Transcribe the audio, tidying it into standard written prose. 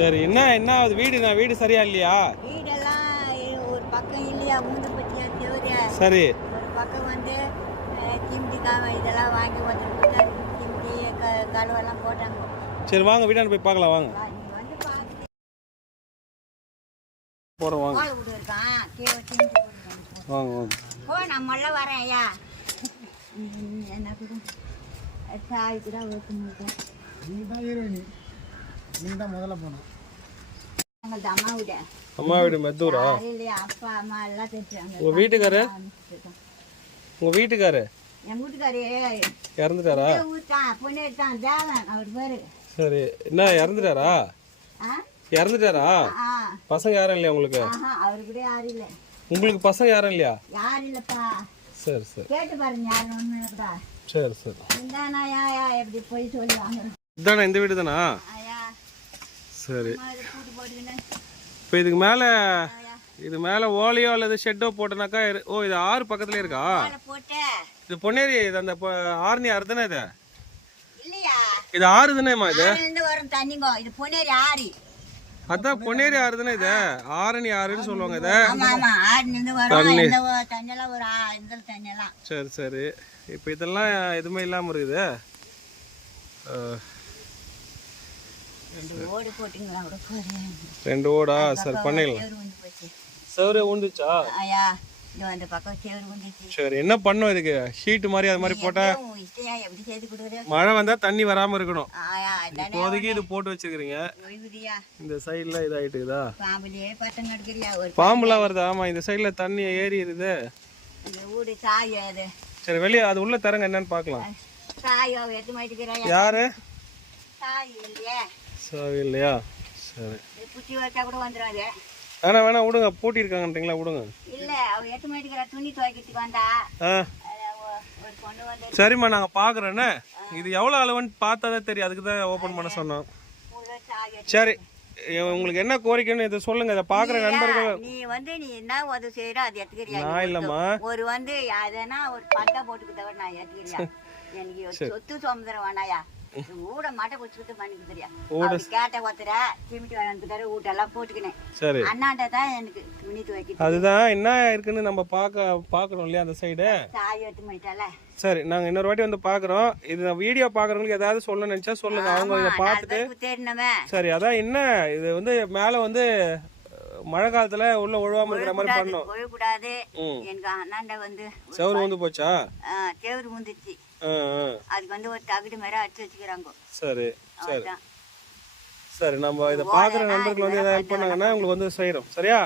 சரி, என்ன என்ன ஆகுது? வீடு சரியா இல்லையா? வீடெல்லாம் ஒரு பக்கம் இல்லையா, மூந்து பத்தியா தேவரு. சரி, ஒரு பக்கம் வந்து சிமிட்டி இதெல்லாம் வாங்கி வந்து சிமிட்டி கழுவெல்லாம் போட்டாங்க. சரி வாங்க வீட்டாண்ட போய் பார்க்கலாம் வாங்க. நீ வந்து பார்த்து போகிறோம் வாங்க. பால் விட்டு இருக்கான் கீழே சிமிட்டி போட்டு வாங்க வாங்க. ஓ நம்மளாம் வரேன் ஐயா. என்ன கூட சாய்க்கு தான் வைக்கணும். நீ தான் முதல்ல போனோம். எங்களுக்கு அம்மா வீடு. அம்மா வீடு மெத்தூரா? இல்லையா, அப்பா அம்மா எல்லாம் தெரிஞ்சாங்க. உங்கள் வீட்டுக்காரு? உங்கள் வீட்டுக்காரு என் வீட்டுக்காரு இறந்துட்டாரா? ஊட்டான் பொண்ணு எடுத்தான் தேவன் அவர் பேரு. சரி, என்ன இறந்துட்டாரா? இறந்துட்டாரா? பசங்க யாரும் இல்லையா உங்களுக்கு? அவரு கூட யாரும் இல்லை. உங்களுக்கு பசங்க யாரும் இல்லையா? யாரும் இல்லப்பா. சரி சரி, கேட்டு பாருங்க யாரும் ஒண்ணு இருக்கா. சரி சரி. இந்தானா எப்படி போய் சொல்லுவாங்க. இதானே இந்த வீடு தானா? சரி, இப்போ இதுக்கு மேலே இது மேலே ஓலையோ அல்லது ஷெட்டோ போட்டனாக்கா ஓ இது ஆறு பக்கத்துல இருக்கா? இது பொன்னேரி இது அந்த ஆறுனி ஆறு தானே இது? இல்லையா, இது ஆறு தானேம்மா இது? வரும் தண்ணிங்கோ, இது பொன்னேரி ஆறு. அதான் பொன்னேரி ஆறு தானே இது? ஆரணி ஆறுன்னு சொல்லுவாங்க இதை. தண்ணியெல்லாம் ஒரு இந்த தண்ணியெல்லாம். சரி சரி, இப்போ இதெல்லாம் எதுவுமே இல்லாமல் இருக்குது. ஓடு போட்டிங்களா கூட? 2 ஓடா? சரி பண்ணிடலாம். செவரு ஊந்துச்சா? இது அந்த பக்கம் சேவரு வந்துச்சு. சரி, என்ன பண்ணும் இதுக்கு? ஷீட் மாதிரி அது மாதிரி போட்டா எப்படி செய்து கொடுக்குறது? மழை வந்தா தண்ணி வராம இருக்கணும். இப்போதைக்கு இது போட்டு வச்சிருக்கீங்க. இந்த சைடுல இதாயிட்டுதா? பாம்புலயே பட்டம் எடுக்கிறியா? பாம்புலாம் வருது. ஆமா, இந்த சைடுல தண்ணி ஏறிடுது. ஊடு சாய் அது. சரி, வெளியே அது உள்ள தரங்க என்னன்னு பாக்கலாம். சாயோ எடுத்து மாட்டிக்கிறா. யாரு? சாய் இல்லையே. சாவி இல்லையா? சரி, புத்தி வச்சா கூட வந்துடாது. வேணா விடுங்க, பூட்டி இருக்காங்கன்றீங்களா? விடுங்க. இல்ல, அவ எட்டு மாட்டிக்கிறா, துணி துவைக்கிறதுக்கு வந்தா. ஒரு பொண்ணு வந்து. சரிம்மா, நாங்க பாக்குறேன்னு. இது எவ்வளவு அளவுன்னு பார்த்தாதான் தெரியும், அதுக்கு தான் ஓபன் பண்ண சொன்னோம். சரி, உங்களுக்கு என்ன கோரிக்கைன்னு இதை சொல்லுங்க. இதை பாக்குற நண்பர்கள். நீ வந்து நீ என்ன உதவி செய்யற அது எடுத்துக்கிறியா? நான் இல்லம்மா, ஒரு வந்து அதனா ஒரு பட்டா போட்டுக்கிட்ட நான் எடுத்துக்கிறியா? எனக்கு சொத்து சுமந்துற வேணாயா? ஊட மாட்டை வச்சுக்கிட்டு பண்ணிக்கு தெரியா? கேட்ட ஒருத்தர சிமிட்டி வந்துட்டாரு, ஊட்டெல்லாம் போட்டுக்கினேன். சரி, அண்ணாண்ட தான் எனக்கு துணி துவைக்க. அதுதான் என்ன இருக்குன்னு நம்ம பாக்கணும் இல்லையா அந்த சைடு? சாய் எடுத்து போயிட்டால. சரி, நாங்க இன்னொரு வாட்டி வந்து பாக்குறோம். இது வீடியோ பாக்குறவங்களுக்கு ஏதாவது சொல்ல நினைச்சா சொல்லுங்க, அவங்க இதை பார்த்துட்டு தேடினவே. சரி, அதான் என்ன இது வந்து மேல வந்து மழை காலத்துல உள்ள ஒழுவாம இருக்கிற மாதிரி பண்ணும். ஒழுகக்கூடாது. எனக்கு அண்ணாண்ட வந்து செவரு வந்து போச்சா? செவரு வந்துச்சு. அதுக்கு வந்து ஒரு தகுடு மாதிரி அடிச்சு வச்சுக்கிறாங்க. சரி சரி சரி, நம்ம இதை பாக்குற நண்பர்கள் வந்து ஏதாவது ஹெல்ப் பண்ணாங்கன்னா உங்களுக்கு வந்து செய்யறோம். சரியா?